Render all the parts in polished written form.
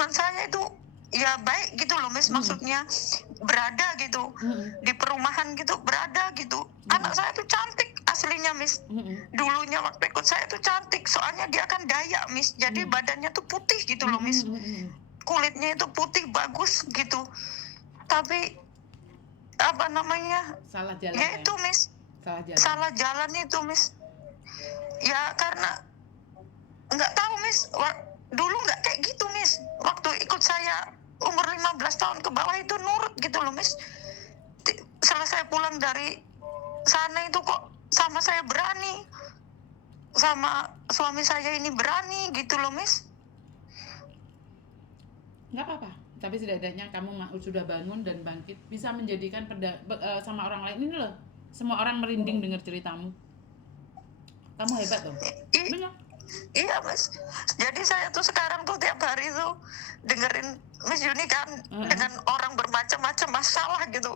lingkungan saya itu ya baik gitu loh Miss, maksudnya berada gitu di perumahan gitu, berada gitu. Anak saya tuh cantik aslinya Miss. Dulunya waktu ikut saya tuh cantik, soalnya dia kan Dayak Miss, jadi badannya tuh putih gitu loh Miss, kulitnya itu putih bagus gitu. Tapi apa namanya, Salah jalan ya ya? itu Miss, Salah jalan. salah jalan itu Miss. Ya karena nggak tahu Miss, dulu nggak kayak gitu Miss. Waktu ikut saya umur 15 tahun ke bawah itu nurut gitu loh Miss. Setelah saya pulang dari sana itu kok sama saya berani, sama suami saya ini berani gitu loh Miss. Nggak apa-apa, tapi setidaknya kamu sudah bangun dan bangkit, bisa menjadikan sama orang lain. Ini loh, semua orang merinding dengar ceritamu. Kamu hebat loh. Benar. Iya Mas, jadi saya tuh sekarang tuh tiap hari tuh dengerin Miss Yuni kan dengan orang bermacam-macam masalah gitu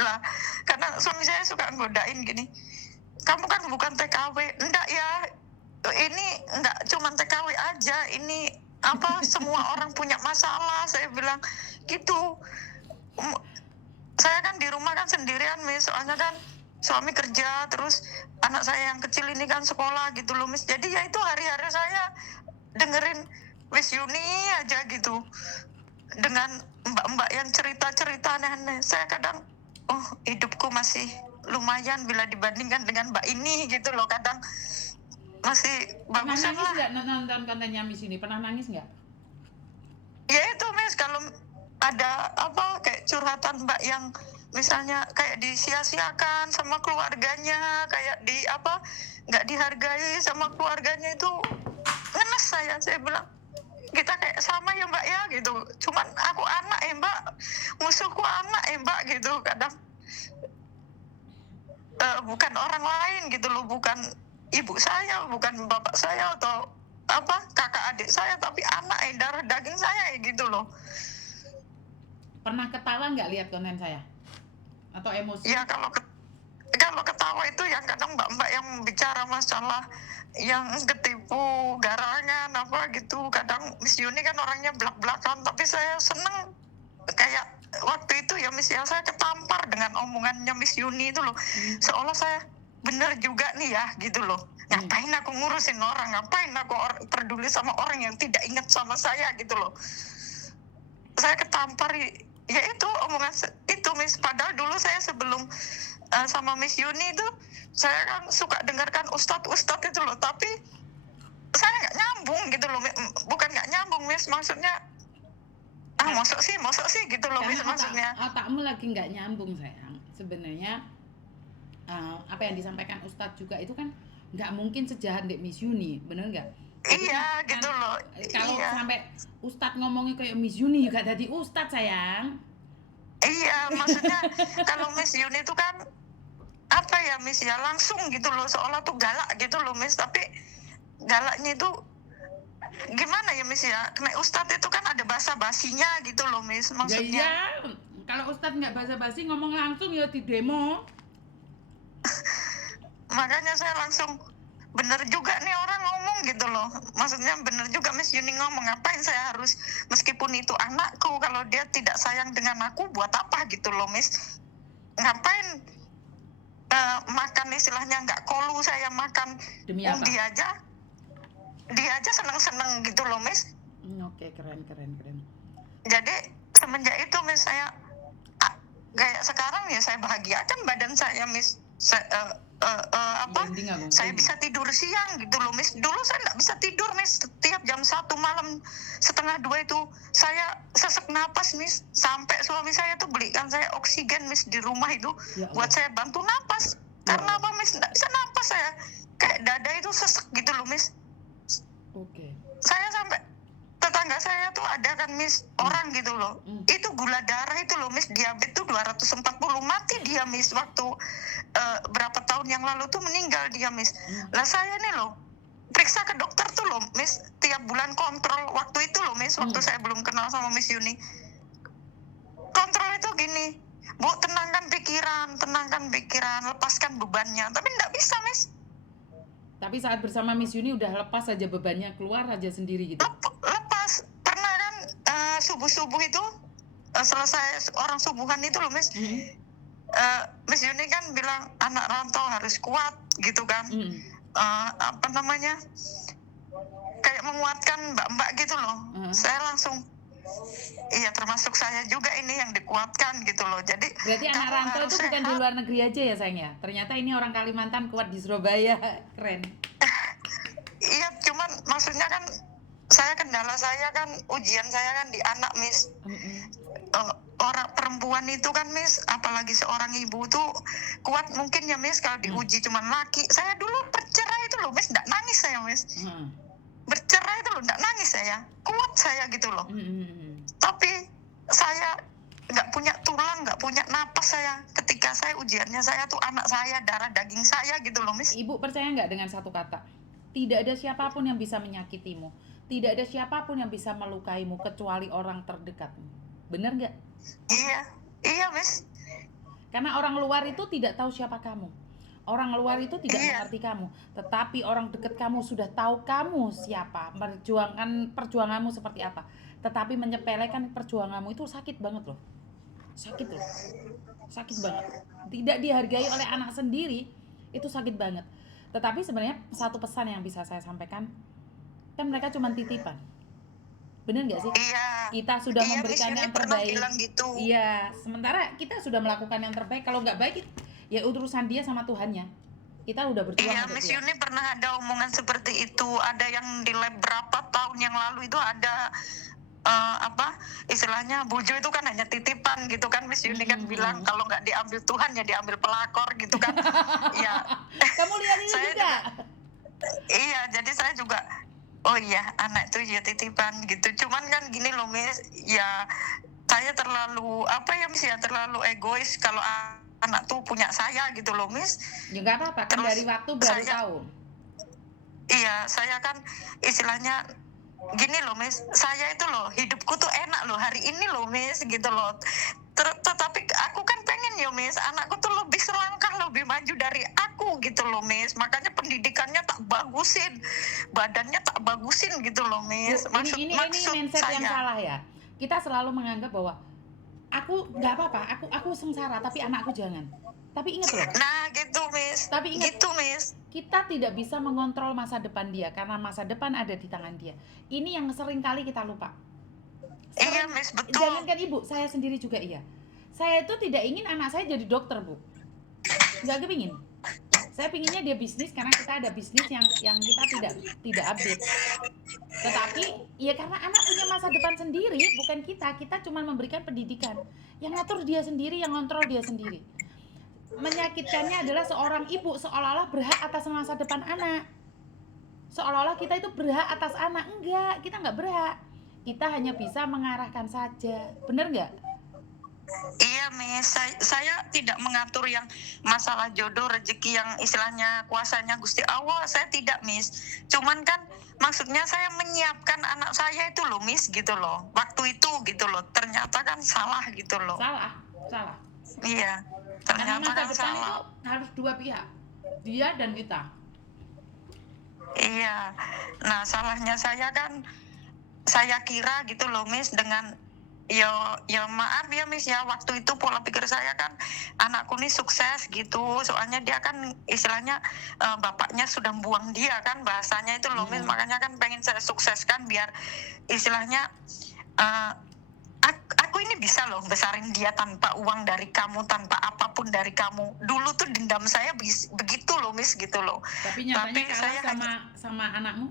lah, karena suami saya suka godain gini, kamu kan bukan TKW. Enggak ya, ini enggak cuma TKW aja, ini apa semua orang punya masalah, saya bilang gitu. Saya kan di rumah kan sendirian Miss, soalnya kan suami kerja, terus anak saya yang kecil ini kan sekolah gitu loh Miss. Jadi ya itu hari-hari saya dengerin Miss Yuni aja gitu, dengan mbak-mbak yang cerita-cerita aneh-aneh. Saya kadang, oh hidupku masih lumayan bila dibandingkan dengan mbak ini gitu loh, kadang masih bagus lah. Pernah nangis nggak nonton kontennya Miss ini? Pernah nangis nggak? Ya itu Miss, kalau ada apa kayak curhatan mbak yang misalnya kayak disia-siakan sama keluarganya, kayak di apa nggak dihargai sama keluarganya, itu ngenes saya bilang kita kayak sama ya mbak ya gitu, cuman aku anak ya mbak, musuhku anak ya mbak gitu, kadang bukan orang lain gitu loh, bukan ibu saya, bukan bapak saya atau apa kakak adik saya, tapi anak darah daging saya gitu loh. Pernah ketawa nggak lihat konten saya? Atau emosi? Ya kalau ketawa itu yang kadang mbak-mbak yang bicara masalah yang ketipu garangan apa gitu, kadang Miss Yuni kan orangnya belak-belakan, tapi saya seneng kayak waktu itu ya Miss, ya saya ketampar dengan omongannya Miss Yuni itu loh, seolah saya bener juga nih ya gitu loh. Ngapain aku ngurusin orang, ngapain aku peduli sama orang yang tidak ingat sama saya gitu loh. Saya ketampar ya itu omongan itu Miss. Padahal dulu saya sebelum sama Miss Yuni itu saya kan suka dengarkan ustadz itu loh, tapi saya nggak nyambung gitu loh, bukan nggak nyambung Miss, maksudnya masuk sih gitu loh Miss, maksudnya otakmu lagi nggak nyambung sayang. Sebenarnya apa yang disampaikan ustadz juga itu kan nggak mungkin sejahat Dek Miss Yuni, bener nggak? Iya kan, gitu loh. Kalau sampai ustadz ngomongnya kayak Miss Yuni juga jadi ustadz sayang. Iya, maksudnya kalau Miss Yuni itu kan apa ya Miss ya, langsung gitu loh, seolah tuh galak gitu loh Miss, tapi galaknya itu gimana ya Miss ya, kena ustadz itu kan ada basa-basinya gitu loh Miss, maksudnya. Ya, kalau ustadz nggak basa-basi ngomong langsung ya di demo. Makanya saya langsung bener juga nih orang ngomong gitu loh, maksudnya bener juga Miss Yuni ngomong, ngapain saya harus, meskipun itu anakku, kalau dia tidak sayang dengan aku buat apa gitu loh Miss, ngapain makan istilahnya nggak kolu saya makan. Demi apa? Dia aja seneng-seneng gitu loh Miss. Oke, keren. Jadi semenjak itu Miss, saya kayak sekarang ya saya bahagiakan badan saya Miss. Saya bisa tidur siang gitu loh Miss. Dulu saya nggak bisa tidur Miss, setiap jam 1 malam, setengah 2 itu saya sesak napas Miss, sampai suami saya tuh belikan saya oksigen Miss di rumah itu ya, buat saya bantu napas. Karena apa Miss, nggak bisa napas saya, kayak dada itu sesek gitu loh Miss. Oke. Saya sampai tetangga saya tuh ada kan Miss, orang gitu loh, itu gula darah itu loh Miss, diabetes tuh 240, mati dia Miss, waktu berapa tahun yang lalu tuh meninggal dia Miss. Lah saya nih loh periksa ke dokter tuh loh Miss, tiap bulan kontrol waktu itu loh Miss, waktu saya belum kenal sama Miss Yuni. Kontrol itu gini, Bu, tenangkan pikiran, lepaskan bebannya, tapi nggak bisa Miss. Tapi saat bersama Miss Yuni udah lepas aja bebannya, keluar aja sendiri gitu. Lepas. Pernah kan subuh itu selesai orang subuhan itu loh Miss. Miss Yuni kan bilang anak rantau harus kuat gitu kan. Apa namanya, kayak menguatkan mbak-mbak gitu loh. Saya langsung iya, termasuk saya juga ini yang dikuatkan gitu loh. Jadi Berarti anak kamu rantau harus itu bukan di sehat. luar negeri aja ya sayang ya? Ternyata ini orang Kalimantan kuat di Surabaya. Keren. Iya, cuman maksudnya kan kendala saya kan ujian saya kan di anak Miss. Orang perempuan itu kan Miss, apalagi seorang ibu tuh kuat mungkin ya Miss kalau diuji cuman laki. Saya dulu bercerai itu loh Miss, nggak nangis saya Miss. Bercerai itu loh nggak nangis saya, kuat saya gitu loh. Tapi saya nggak punya tulang, nggak punya napas saya ketika saya ujiannya. Saya tuh anak saya, darah daging saya gitu loh Miss. Ibu percaya nggak dengan satu kata? Tidak ada siapapun yang bisa menyakitimu. Tidak ada siapapun yang bisa melukaimu kecuali orang terdekatmu. Bener nggak? Iya Miss. Karena orang luar itu tidak tahu siapa kamu. Orang luar itu tidak mengerti kamu. Tetapi orang dekat kamu sudah tahu kamu siapa, perjuanganmu seperti apa. Tetapi menyepelekan perjuanganmu itu sakit banget loh. Sakit loh. Sakit banget. Tidak dihargai oleh anak sendiri, itu sakit banget. Tetapi sebenarnya satu pesan yang bisa saya sampaikan, kan mereka cuma titipan. Bener nggak sih? Iya. Kita sudah memberikan yang terbaik. Gitu. Iya, sementara kita sudah melakukan yang terbaik. Kalau nggak baik, ya urusan dia sama Tuhannya. Kita udah berjuang. Iya, Miss Yuni pernah ada omongan seperti itu. Ada yang di lab berapa tahun yang lalu itu ada istilahnya bojo itu kan hanya titipan gitu kan. Miss Yuni kan bilang kalau nggak diambil Tuhan ya diambil pelakor gitu kan. Ya. Kamu lihat ini juga. Iya, jadi saya juga oh iya, anak itu ya titipan gitu. Cuman kan gini loh Miss, ya saya terlalu Miss ya, terlalu egois kalau anak tuh punya saya gitu loh Miss. Ya nggak apa-apa, kan dari waktu baru tahun. Iya, saya kan istilahnya gini loh Miss, saya itu loh hidupku tuh enak loh hari ini loh Miss gitu loh. Tetapi aku kan pengen ya Miss, anakku tuh lebih selangkah lebih maju dari aku gitu loh Miss. Makanya pendidikannya tak bagusin, badannya tak bagusin gitu loh Miss. Ini mindset yang salah ya. Kita selalu menganggap bahwa aku nggak apa-apa, aku sengsara tapi anakku jangan. Tapi ingat loh. Nah gitu Miss. Tapi ingat gitu Miss. Kita tidak bisa mengontrol masa depan dia karena masa depan ada di tangan dia. Ini yang sering kali kita lupa. Iya Miss, betul. Jangankan ibu, saya sendiri juga iya. Saya itu tidak ingin anak saya jadi dokter Bu. Nggak kepingin. Saya pinginnya dia bisnis karena kita ada bisnis yang kita tidak update. Tetapi ya karena anak punya masa depan sendiri, bukan kita. Kita cuma memberikan pendidikan. Yang ngatur dia sendiri, yang ngontrol dia sendiri. Menyakitkannya adalah seorang ibu seolah-olah berhak atas masa depan anak. Seolah-olah kita itu berhak atas anak. Enggak, kita nggak berhak. Kita hanya bisa mengarahkan saja. Bener nggak? Iya Miss, saya tidak mengatur yang masalah jodoh, rezeki yang istilahnya kuasanya Gusti Allah. Saya tidak Miss. Cuman kan maksudnya saya menyiapkan anak saya itu loh Miss gitu loh. Waktu itu gitu loh. Ternyata kan salah gitu loh. Salah. Iya. Ternyata kan salah. Itu harus dua pihak. Dia dan kita. Iya. Nah, salahnya saya kan saya kira gitu loh Miss dengan ya maaf ya Miss ya, waktu itu pola pikir saya kan anakku nih sukses gitu, soalnya dia kan istilahnya bapaknya sudah buang dia kan bahasanya itu loh Miss. Makanya kan pengen saya sukseskan biar istilahnya aku ini bisa loh besarin dia tanpa uang dari kamu, tanpa apapun dari kamu. Dulu tuh dendam saya begitu loh Miss gitu loh. Tapi nyatanya kalah sama anakmu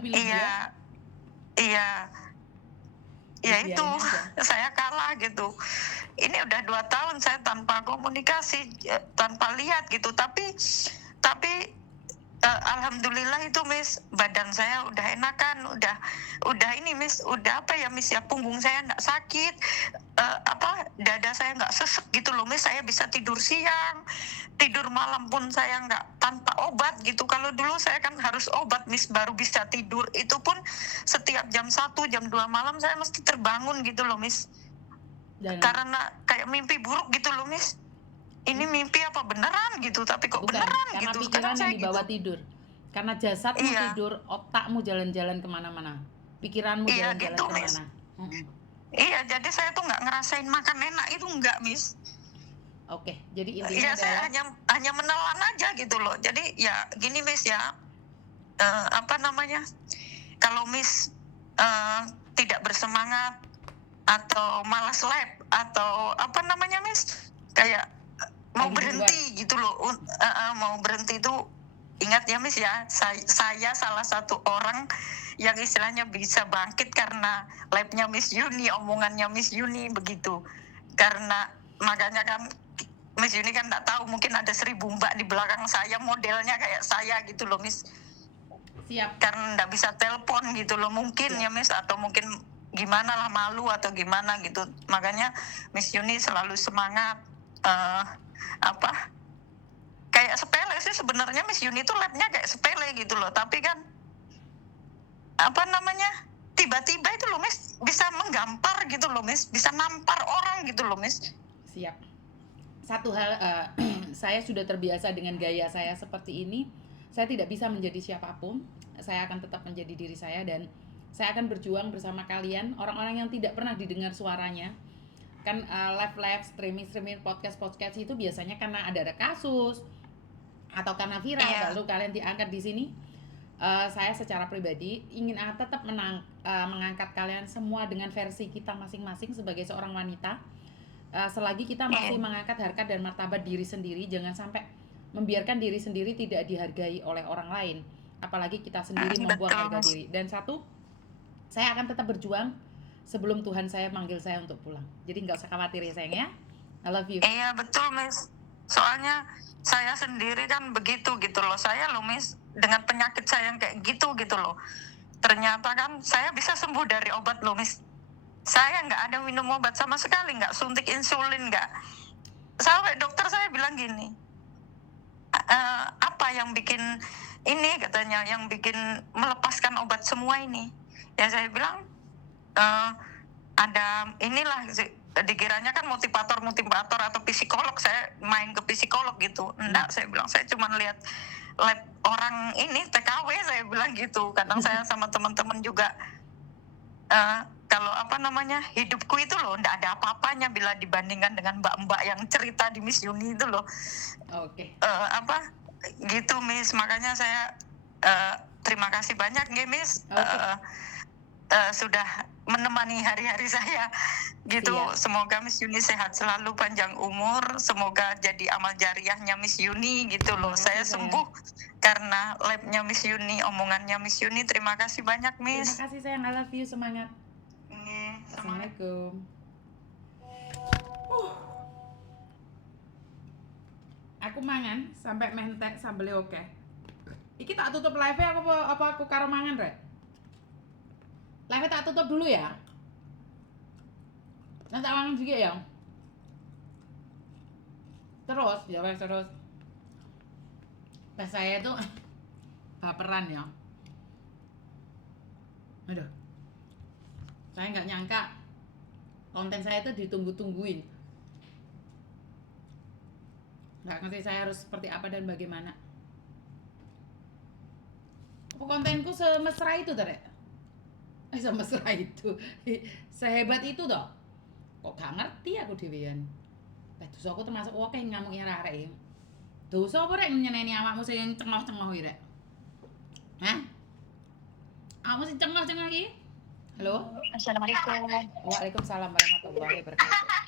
pilih dia. Iya itu saya kalah gitu. Ini udah 2 tahun saya tanpa komunikasi, tanpa lihat gitu. Tapi alhamdulillah itu Miss, badan saya udah enakan, udah ini Miss, udah Miss ya, punggung saya nggak sakit, dada saya nggak sesek gitu loh Miss. Saya bisa tidur siang, tidur malam pun saya nggak tanpa obat gitu. Kalau dulu saya kan harus obat Miss baru bisa tidur, itu pun setiap jam 1, jam 2 malam saya mesti terbangun gitu loh Miss. Karena kayak mimpi buruk gitu loh Miss. Ini mimpi apa beneran gitu, tapi kok beneran karena gitu. Pikiran yang dibawa gitu. Tidur. Karena jasadmu tidur, otakmu jalan-jalan kemana-mana. Pikiranmu jalan-jalan gitu, kemana. Iya, jadi saya tuh nggak ngerasain makan enak itu enggak, Miss. Oke, jadi intinya Iya, saya adalah hanya menelan aja gitu loh. Jadi ya gini, Miss ya, apa namanya? Kalau Miss tidak bersemangat atau malas lab atau apa namanya, Miss? Kayak mau lagi di luar. berhenti gitu loh. Mau berhenti itu ingat ya, Miss ya, saya salah satu orang yang istilahnya bisa bangkit karena labnya Miss Yuni, omongannya Miss Yuni begitu. Karena makanya kan Miss Yuni kan nggak tahu, mungkin ada 1000 mbak di belakang saya modelnya kayak saya gitu loh, Miss. Siap. Karena nggak bisa telepon gitu loh mungkin ya, Miss, atau mungkin gimana lah, malu atau gimana gitu. Makanya Miss Yuni selalu semangat. Apa kayak sepele sih sebenarnya, Miss Yuni tuh labnya kayak sepele gitu loh, tapi kan apa namanya, tiba-tiba itu loh, Miss, bisa menggampar gitu loh, Miss, bisa nampar orang gitu loh, Miss. Siap. Satu hal, saya sudah terbiasa dengan gaya saya seperti ini. Saya tidak bisa menjadi siapapun. Saya akan tetap menjadi diri saya dan saya akan berjuang bersama kalian, orang-orang yang tidak pernah didengar suaranya. Kan live streaming podcast itu biasanya karena ada kasus atau karena viral, Iya. lalu kalian diangkat di sini. Saya secara pribadi ingin tetap mengangkat kalian semua dengan versi kita masing-masing sebagai seorang wanita. Selagi kita masih mengangkat harkat dan martabat diri sendiri, jangan sampai membiarkan diri sendiri tidak dihargai oleh orang lain, apalagi kita sendiri membuang harga diri. Dan satu, saya akan tetap berjuang sebelum Tuhan saya manggil saya untuk pulang. Jadi nggak usah khawatir ya sayang ya. I love you. Iya betul, Miss. Soalnya saya sendiri kan begitu gitu loh. Saya loh, Miss, dengan penyakit saya yang kayak gitu loh. Ternyata kan saya bisa sembuh dari obat loh, Miss. Saya nggak ada minum obat sama sekali, nggak suntik insulin, nggak. Sampai dokter saya bilang gini, apa yang bikin ini, katanya, yang bikin melepaskan obat semua ini. Ya saya bilang, ada inilah, dikiranya kan motivator atau psikolog, saya main ke psikolog gitu. Enggak, saya bilang, saya cuma lihat lab orang ini TKW, saya bilang gitu. Kadang saya sama teman-teman juga, kalau apa namanya, hidupku itu loh enggak ada apa-apanya bila dibandingkan dengan mbak-mbak yang cerita di Miss Yuni itu loh. Oke. Apa gitu, Miss. Makanya saya terima kasih banyak nih, Miss. Sudah menemani hari-hari saya gitu. Siap. Semoga Miss Yuni sehat selalu, panjang umur, semoga jadi amal jariahnya Miss Yuni gitu loh. Saya sembuh karena labnya Miss Yuni, omongannya Miss Yuni. Terima kasih banyak, Miss. Terima kasih sayang, I love you, semangat. Assalamualaikum. Aku mangan sampai mentek sambelnya oke. Iki tak tutup live-nya apa aku karo mangan, Rek? Live tak tutup dulu ya. Nanti tak mangan juga ya. Terus, ya wes terus. Nah, saya tuh baperan ya. Aduh. Saya nggak nyangka konten saya itu ditunggu-tungguin. Nggak ngerti saya harus seperti apa dan bagaimana. Kontenku semesra itu, Rek. Semesra itu. Sehebat itu toh. Kok gak ngerti aku dhewean. Dosa aku termasuk oke ngamuknya arek. Dosa apa rek nyeneni awakmu sing cengah-cengah iki, Rek? Hah? Awakmu sing cengah-cengah iki? Halo? Assalamualaikum. Waalaikumsalam warahmatullahi wabarakatuh.